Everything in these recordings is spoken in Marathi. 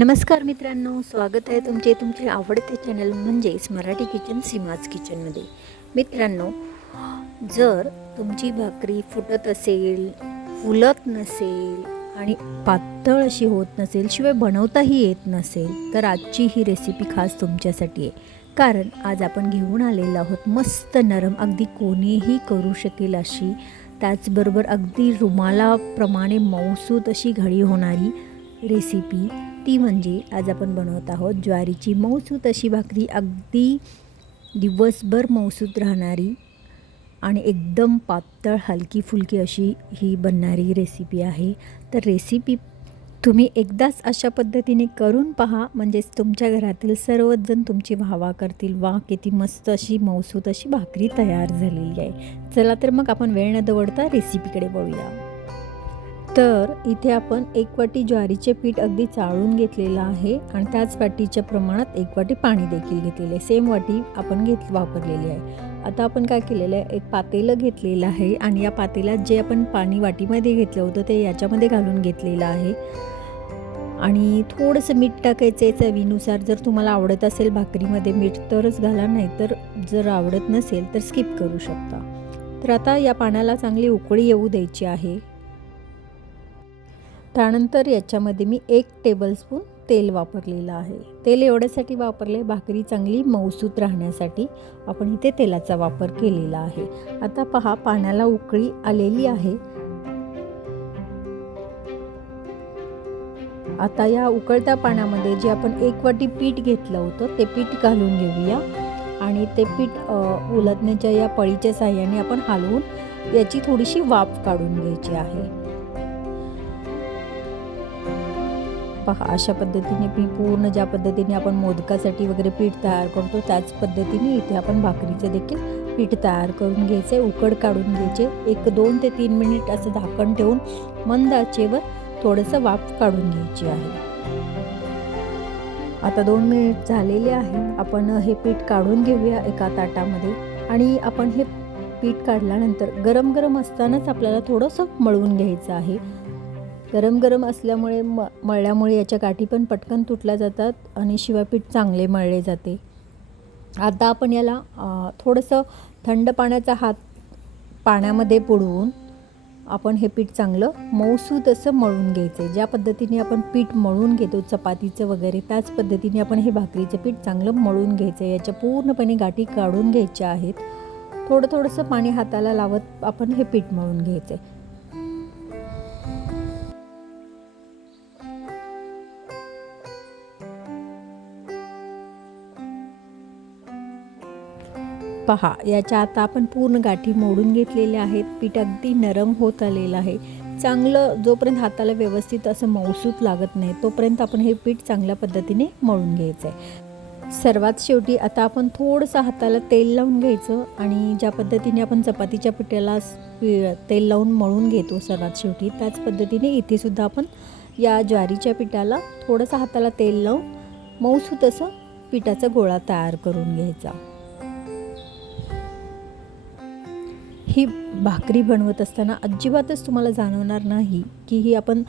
नमस्कार मित्रांनो स्वागत आहे तुमचे तुमचे आवडते चॅनल म्हणजेच मराठी किचन सीमाज किचनमध्ये मित्रांनो जर तुमची भाकरी फुटत असेल फुलत नसेल आणि पातळ अशी होत नसेल शिवाय बनवताही येत नसेल तर आजची ही रेसिपी खास तुमच्यासाठी आहे. कारण आज आपण घेऊन आलेलो आहोत मस्त नरम अगदी कोणीही करू शकेल अशी त्याचबरोबर अगदी रुमालाप्रमाणे मौसूत अशी घडी होणारी रेसिपी ती म्हणजे आज आपण बनवत आहोत ज्वारीची मऊसूत अशी भाकरी. अगदी दिवसभर मऊसूत राहणारी आणि एकदम पातळ हलकी फुलकी अशी ही बनणारी रेसिपी आहे. तर रेसिपी तुम्ही एकदाच अशा पद्धतीने करून पहा. म्हणजेच तुमच्या घरातील सर्वच जण तुमची वाहवा करतील. वा किती मस्त अशी मऊसूत अशी भाकरी तयार झालेली आहे. चला तर मग आपण वेळ न दवडता रेसिपीकडे वळूया. तर इथे आपण एक वाटी ज्वारीचे पीठ अगदी चाळून घेतलेलं आहे आणि त्याच वाटीच्या प्रमाणात एक वाटी पाणी देखील घेतलेले आहे. सेम वाटी आपण घेत वापरलेली आहे. आता आपण काय केलेलं आहे? एक पातेलं घेतलेलं आहे आणि या पातेल्यात जे आपण पाणी वाटीमध्ये घेतलं होतं ते याच्यामध्ये घालून घेतलेलं आहे. आणि थोडंसं मीठ टाकायचं आहे चवीनुसार. जर तुम्हाला आवडत असेल भाकरीमध्ये मीठ तरच घाला नाही तर जर आवडत नसेल तर स्किप करू शकता. तर आता या पाण्याला चांगली उकळी येऊ द्यायची आहे. त्यानंतर याच्यामध्ये मी एक टेबलस्पून तेल वापरलेलं आहे. तेल एवढ्यासाठी वापरले भाकरी चांगली मऊसूत राहण्यासाठी आपण इथे तेलाचा वापर केलेला आहे. आता पहा पाण्याला उकळी आलेली आहे. आता या उकळत्या पाण्यामध्ये जे आपण एक वाटी पीठ घेतलं होतं ते पीठ घालून घेऊया. आणि ते पीठ उलटण्याच्या या पळीच्या साह्याने आपण हलवून याची थोडीशी वाफ काढून घ्यायची आहे. पहा अशा पद्धतीने पी पूर्ण ज्या पद्धतीने आपण मोदकासाठी वगैरे पीठ तयार करतो त्याच पद्धतीने इथे आपण भाकरीचं देखील पीठ तयार करून घ्यायचे उकड काढून घ्यायचे. एक दोन ते तीन मिनिट असं झाकण ठेवून मंद आचेवर थोडंसं वाफ काढून घ्यायची आहे. आता दोन मिनिट झालेले आहेत. आपण हे पीठ काढून घेऊया एका ताटामध्ये आणि आपण हे पीठ काढल्यानंतर गरम गरम असतानाच आपल्याला थोडंसं मळवून घ्यायचं आहे. गरम गरम असल्यामुळे म मळल्यामुळे याच्या गाठी पण पटकन तुटल्या जातात आणि शिवाय पीठ चांगले मळले जाते. आता आपण याला थोडंसं थंड पाण्याचा हात पाण्यामध्ये बुडवून आपण हे पीठ चांगलं मऊसूत असं मळून घ्यायचं आहे ज्या पद्धतीने आपण पीठ मळून घेतो चपातीचं वगैरे त्याच पद्धतीने आपण हे भाकरीचं पीठ चांगलं मळून घ्यायचं आहे याच्या पूर्णपणे गाठी काढून घ्यायच्या आहेत. थोडं थोडंसं पाणी हाताला लावत आपण हे पीठ मळून घ्यायचं आहे पहा याच्या आता आपण पूर्ण गाठी मोडून घेतलेल्या आहेत. पीठ अगदी नरम होत आलेलं आहे. चांगलं जोपर्यंत हाताला व्यवस्थित असं मौसूत लागत नाही तोपर्यंत आपण हे पीठ चांगल्या पद्धतीने मळून घ्यायचं आहे सर्वात शेवटी आता आपण थोडंसं हाताला तेल लावून घ्यायचं आणि ज्या पद्धतीने आपण चपातीच्या पिठाला तेल लावून मळून घेतो सर्वात शेवटी त्याच पद्धतीने इथेसुद्धा आपण या ज्वारीच्या पिठाला थोडंसं हाताला तेल लावून मऊसूत असं पिठाचा गोळा तयार करून घ्यायचा. ही भाकरी बनवत असताना अजिबातच तुम्हाला जाणवणार नाही की ही आपण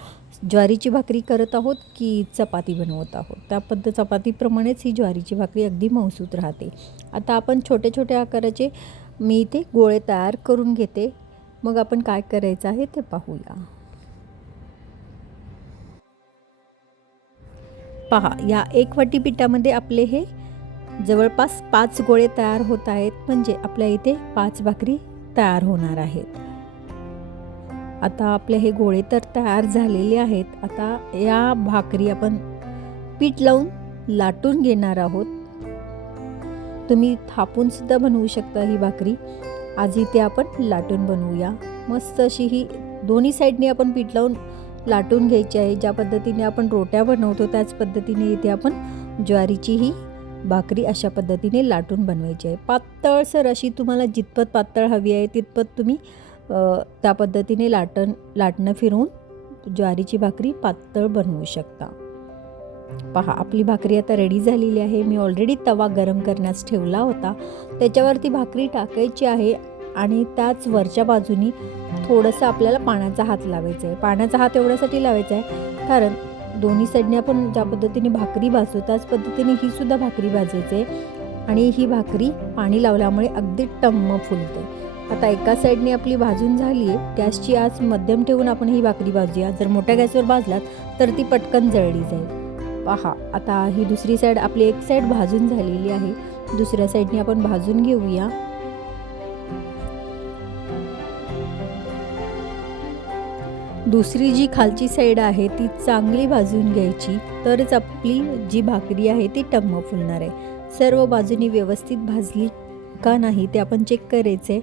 ज्वारीची भाकरी करत आहोत की चपाती बनवत आहोत. त्या पद्ध चपातीप्रमाणेच ही ज्वारीची भाकरी अगदी मौसूत राहते. आता आपण छोट्या छोट्या आकाराचे मी इथे गोळे तयार करून घेते. मग आपण काय करायचं आहे ते पाहूया. पहा या एक वाटी पिठामध्ये आपले हे जवळपास पाच गोळे तयार होत आहेत. म्हणजे आपल्या इथे पाच भाकरी तयार होणार आहेत. आता आपले हे गोळे तर तयार झालेले आहेत. आता या भाकरी आपण पीठ लावून लाटून घेणार आहोत. तुम्ही थापून सुद्धा बनवू शकता ही भाकरी. आज इथे आपण लाटून बनवूया. मस्त अशी ही दोन्ही साईडने आपण पीठ लावून लाटून घ्यायची आहे. ज्या पद्धतीने आपण रोट्या बनवतो त्याच पद्धतीने इथे आपण ज्वारीची ही भाकरी अशा पद्धतीने लाटून बनवायची आहे. पातळसर अशी तुम्हाला जितपत पातळ हवी आहे तितपत तुम्ही त्या पद्धतीने लाटण लाटणं फिरवून ज्वारीची भाकरी पातळ बनवू शकता. पहा आपली भाकरी आता रेडी झालेली आहे. मी ऑलरेडी तवा गरम करण्यास ठेवला होता. त्याच्यावरती भाकरी टाकायची आहे आणि त्याच वरच्या बाजूनी थोडंसं आपल्याला पाण्याचा हात लावायचा आहे. पाण्याचा हात एवढ्यासाठी लावायचा आहे कारण दोन्ही साईडने आपण ज्या पद्धतीने भाकरी भाजतो त्याच पद्धतीने ही सुद्धा भाकरी भाजायचे. आहे आणि ही भाकरी पाणी लावल्यामुळे अगदी टम्म फुलते. आता एका साईडने आपली भाजून झाली आहे गॅसची आज मध्यम ठेवून आपण ही भाकरी भाजूया. जर मोठ्या गॅसवर भाजलात तर ती पटकन जळली जाईल. पहा आता ही दुसरी साईड आपली एक साईड भाजून झालेली आहे. दुसऱ्या साईडने आपण भाजून घेऊया. दुसरी जी खालची साईड आहे ती चांगली भाजून घ्यायची. तरच आपली जी भाकरी आहे ती टम्म फुलणार आहे. सर्व बाजूनी व्यवस्थित भाजली का नाही ते आपण चेक करायचे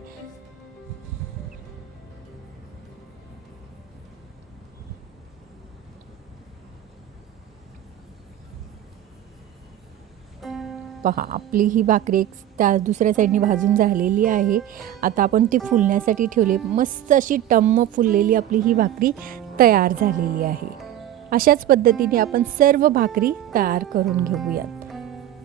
पहा आपली ही भाकरी एक त्या दुसऱ्या साईडने भाजून झालेली आहे. आता आपण ती फुलण्यासाठी ठेवली. मस्त अशी टम्म फुललेली आपली ही भाकरी तयार झालेली आहे. अशाच पद्धतीने आपण सर्व भाकरी तयार करून घेऊयात.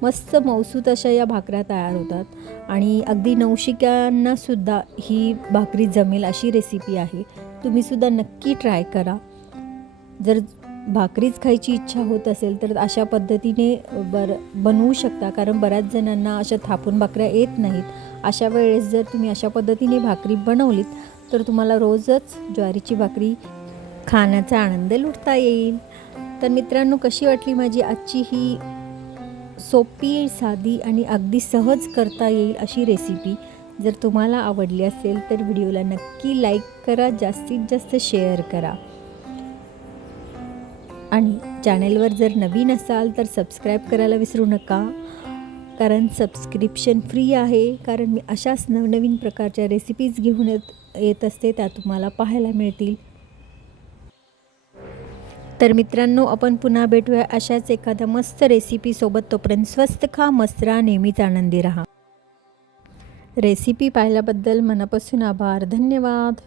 मस्त मौसूत अशा या भाकऱ्या तयार होतात. आणि अगदी नवशिक्यांनासुद्धा ही भाकरी जमेल अशी रेसिपी आहे. तुम्हीसुद्धा नक्की ट्राय करा. जर भाकरीच खायची इच्छा होत असेल तर अशा पद्धतीने बर बनवू शकता. कारण बऱ्याच जणांना अशा थापून भाकऱ्या येत नाहीत. अशा वेळेस जर तुम्ही अशा पद्धतीने भाकरी बनवलीत तर तुम्हाला रोजच ज्वारीची भाकरी खाण्याचा आनंद लुटता येईल. तर मित्रांनो कशी वाटली माझी आजची ही सोपी साधी आणि अगदी सहज करता येईल अशी रेसिपी जर तुम्हाला आवडली असेल तर व्हिडिओला नक्की लाईक करा जास्तीत जास्त शेअर करा. आणि चॅनेलवर जर नवीन असाल तर सबस्क्राईब करायला विसरू नका. कारण सबस्क्रिप्शन फ्री आहे. कारण मी अशाच नवनवीन प्रकारच्या रेसिपीज घेऊन येत येत असते त्या तुम्हाला पाहायला मिळतील. तर मित्रांनो आपण पुन्हा भेटूया अशाच एखाद्या मस्त रेसिपीसोबत तोपर्यंत स्वस्त खा मस्त राहा नेहमीच आनंदी राहा. रेसिपी पाहिल्याबद्दल मनापासून आभार. धन्यवाद.